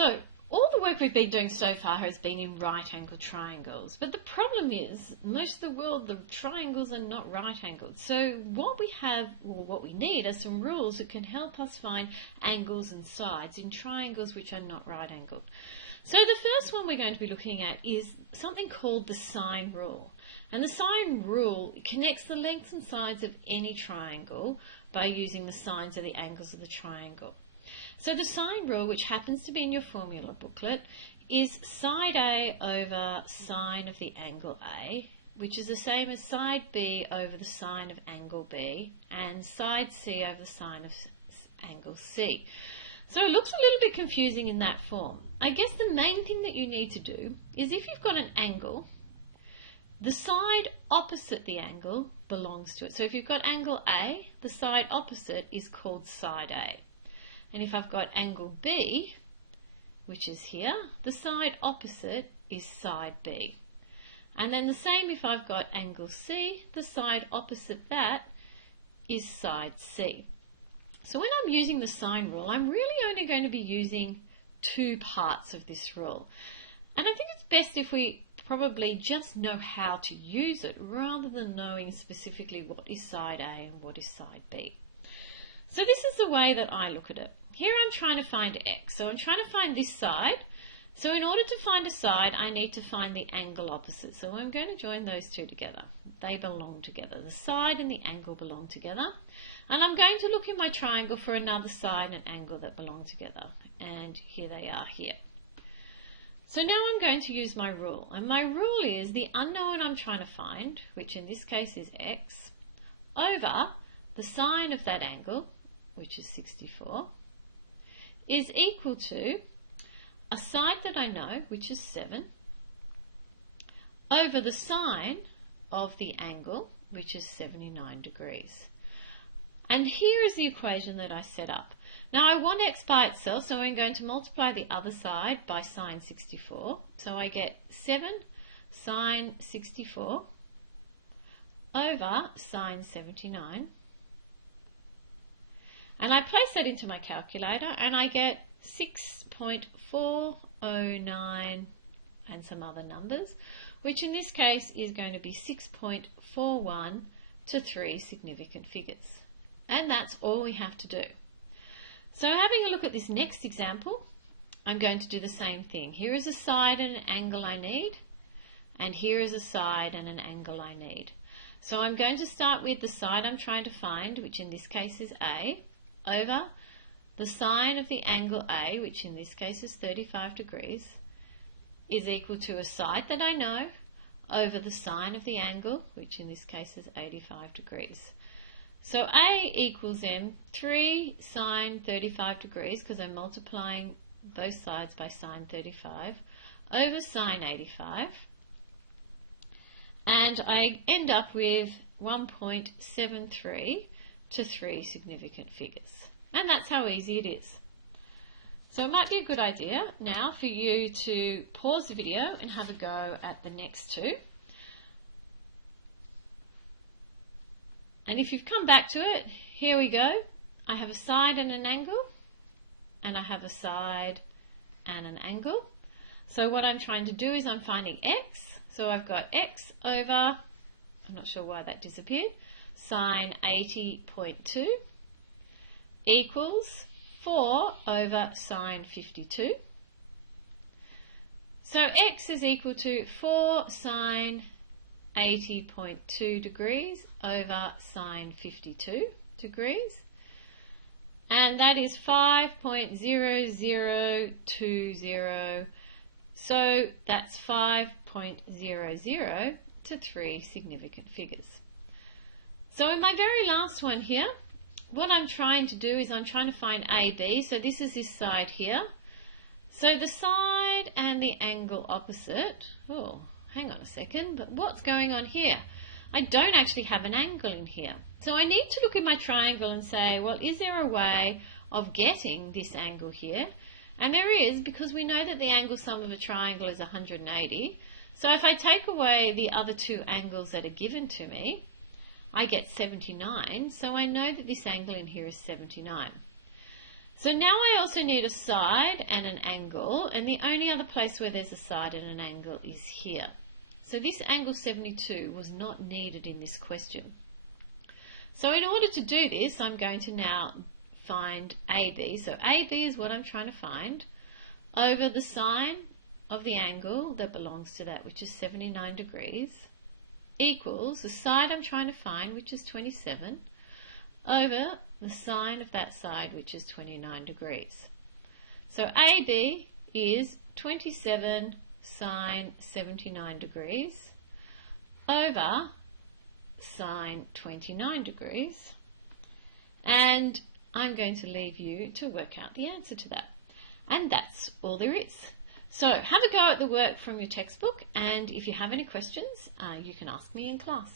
So all the work we've been doing so far has been in right-angled triangles, but the problem is most of the world, the triangles are not right-angled. So what we have, or what we need, are some rules that can help us find angles and sides in triangles which are not right-angled. So the first one we're going to be looking at is something called the sine rule. And the sine rule connects the lengths and sides of any triangle by using the sines of the angles of the triangle. So the sine rule, which happens to be in your formula booklet, is side A over sine of the angle A, which is the same as side B over the sine of angle B, and side C over the sine of angle C. So it looks a little bit confusing in that form. I guess the main thing that you need to do is, if you've got an angle, the side opposite the angle belongs to it. So if you've got angle A, the side opposite is called side A. And if I've got angle B, which is here, the side opposite is side B. And then the same if I've got angle C, the side opposite that is side C. So when I'm using the sine rule, I'm really only going to be using two parts of this rule. And I think it's best if we probably just know how to use it rather than knowing specifically what is side A and what is side B. So this is the way that I look at it. Here I'm trying to find x. So I'm trying to find this side. So in order to find a side, I need to find the angle opposite. So I'm going to join those two together. They belong together. The side and the angle belong together. And I'm going to look in my triangle for another side and angle that belong together. And here they are here. So now I'm going to use my rule. And my rule is the unknown I'm trying to find, which in this case is x, over the sine of that angle, which is 64, is equal to a side that I know, which is 7, over the sine of the angle, which is 79 degrees. And here is the equation that I set up. Now I want x by itself, so I'm going to multiply the other side by sine 64. So I get 7 sine 64 over sine 79. And I place that into my calculator and I get 6.409 and some other numbers, which in this case is going to be 6.41 to 3 significant figures. And that's all we have to do. So having a look at this next example, I'm going to do the same thing. Here is a side and an angle I need, and here is a side and an angle I need. So I'm going to start with the side I'm trying to find, which in this case is A, over the sine of the angle A, which in this case is 35 degrees, is equal to a side that I know over the sine of the angle, which in this case is 85 degrees. So A equals 3 sine 35 degrees, because I'm multiplying both sides by sine 35, over sine 85. And I end up with 1.73 to 3 significant figures. And that's how easy it is. So it might be a good idea now for you to pause the video and have a go at the next two. And if you've come back to it, here we go. I have a side and an angle, and I have a side and an angle. So what I'm trying to do is I'm finding x. So I've got x over, I'm not sure why that disappeared, sine 80.2 equals 4 over sine 52. So x is equal to 4 sine 80.2 degrees over sine 52 degrees. And that is 5.0020. So that's 5.00 to 3 significant figures. So in my very last one here, what I'm trying to do is I'm trying to find AB. So this is this side here. So the side and the angle opposite. Oh, hang on a second. But what's going on here? I don't actually have an angle in here. So I need to look at my triangle and say, well, is there a way of getting this angle here? And there is, because we know that the angle sum of a triangle is 180. So if I take away the other two angles that are given to me, I get 79. So I know that this angle in here is 79. So now I also need a side and an angle, and the only other place where there's a side and an angle is here. So this angle 72 was not needed in this question. So in order to do this, I'm going to now find AB. So AB is what I'm trying to find over the sine of the angle that belongs to that, which is 79 degrees, equals the side I'm trying to find, which is 27, over the sine of that side, which is 29 degrees. So AB is 27 sine 79 degrees over sine 29 degrees, and I'm going to leave you to work out the answer to that. And that's all there is. So have a go at the work from your textbook, and if you have any questions, you can ask me in class.